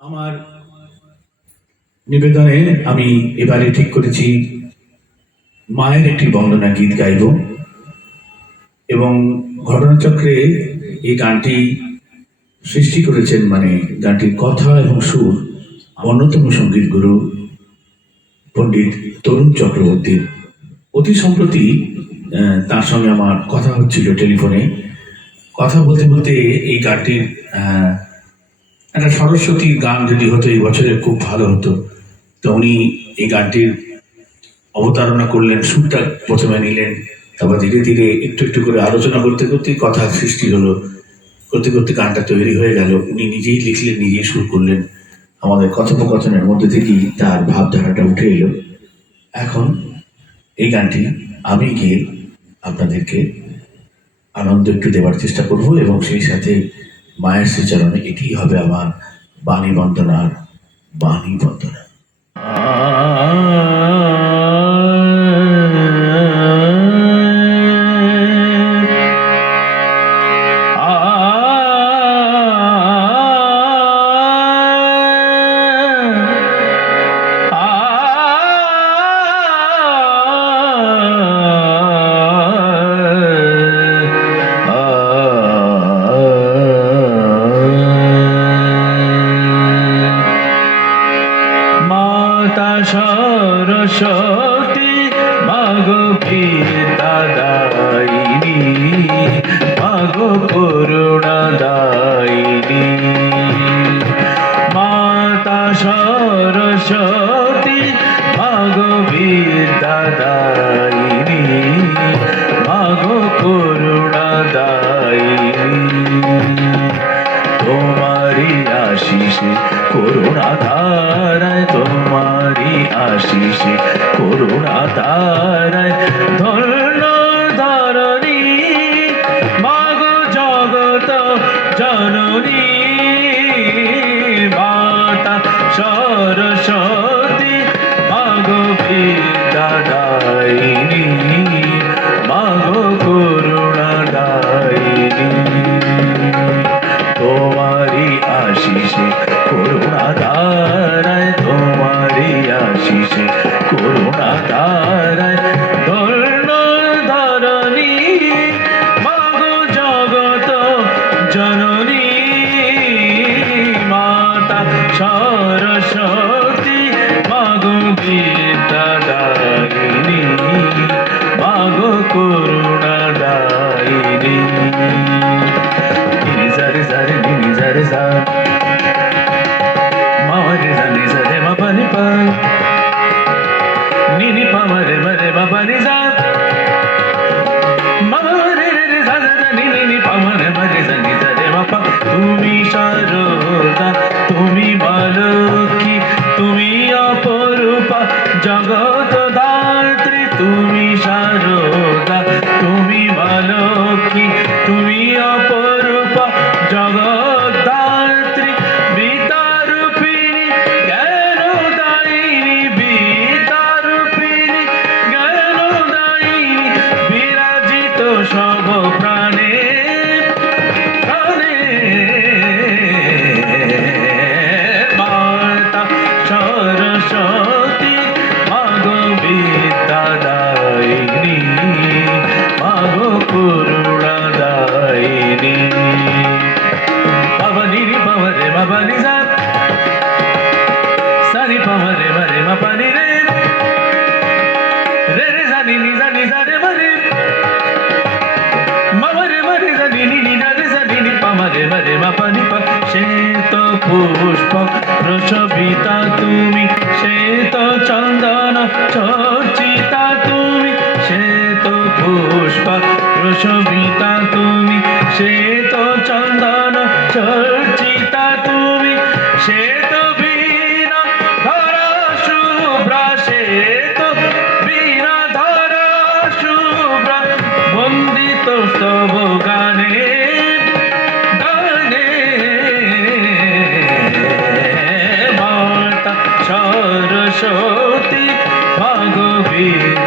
আমার নিবেদনে আমি এবারে ঠিক করেছি মায়ের একটি বন্দনা গীত গাইব এবং ঘটনাচক্রে এই গানটি সৃষ্টি করেছেন গানটির কথা এবং সুর অন্যতম সঙ্গীত গুরু পণ্ডিত তরুণ চক্রবর্তী। অতি সম্প্রতি তার সঙ্গে আমার কথা হচ্ছিল টেলিফোনে। কথা বলতে বলতে এই গানটির একটা সরস্বতীর গান যদি হতো এই বছরে খুব ভালো হতো। তো উনি এই গানটির অবতারণা করলেন, সুরটা প্রথমে নিলেন, তারপর ধীরে ধীরে একটু একটু করে আলোচনা করতে করতেই কথা সৃষ্টি হলো, করতে করতে গানটা তৈরি হয়ে গেল। উনি নিজেই লিখলেন, নিজেই সুর করলেন। আমাদের কথোপকথনের মধ্যে থেকেই তার ভাবধারাটা উঠে এলো। এখন এই গানটি আমি গিয়ে আপনাদেরকে আনন্দ একটু দেওয়ার চেষ্টা করব এবং সেই সাথে মায়ের শ্রীচরণে এটি হবে আমার বাণী বন্দনার বাণী বন্দনা। সরস্বতী মাগো বিদ্যাদায়িনী, মাগো করুণাদায়িনী। মাতা সরস্বতী মাগো বিদ্যাদায়িনী, মাগো করুণাদায়িনী। তোমারি আশিসে করুণাধারায়, তোমারি আশিসে করুণাধারায় ধন্য ধরণী, মাগো জগত জননী। মাতা সরস্বতী মাগো বিদ্যাদায়িনী, মাগো করুণাদায়িনী। তোমারি আশিসে করুণাধারায়, তোমারি আশিসে করুণাধারায় ধন্য ধরণী, মাগো জগত জননী। মাতা সরস্বতী মাগো বিদ্যাদায়িনী, মাগো করুণাদায়িনী। নিজারে জারে নিজারে জা, মারে জানি জারে মা পানি পা, নিনি পা মারে মারে মা পানি যা, মারে রে রে জা জা নিনি নি পা মারে মারে জানি জারে মা পা। তুমি সারদা, তুমি বালকী, তুমি অপরূপা জগৎ ধাত্রী। তুমি সারদা, তুমি বালকী, তুমি অপরূপা জগৎ ধাত্রী। বিদ্যারূপিণী জ্ঞানদায়িনী, বিদ্যারূপিণী জ্ঞানদায়িনী, বিরাজিত সব প্রাণে প্রাণে। মাতা সরস্বতী মাগো বিদ্যাদায়িনী, মাগো করুণাদায়িনী। বাবা নিরি বাবা রে বাবা নিজা, সানি বাবা রে বারে মা পানি রে, রে রে জানি নিজা নিজা রে বারে, মামা রে মারে জানি নি নিজা রে জানি নি পামা রে বারে মা পানি পা। শ্বেত পুষ্প প্রশোভিতা তুমি, শ্বেত চন্দন চর্চিতা তুমি, শ্বেত পুষ্প প্রশোভিতা তুমি, শ্বেত চন্দন চর্চিতা তুমি, শ্বেত বীণা ধরা শুভ্রা, শ্বেত বীণা ধরা শুভ্রা, বন্দিত স্তব গানে গানে। মাতা সরস্বতী মাগো বিদ্যাদায়িনী,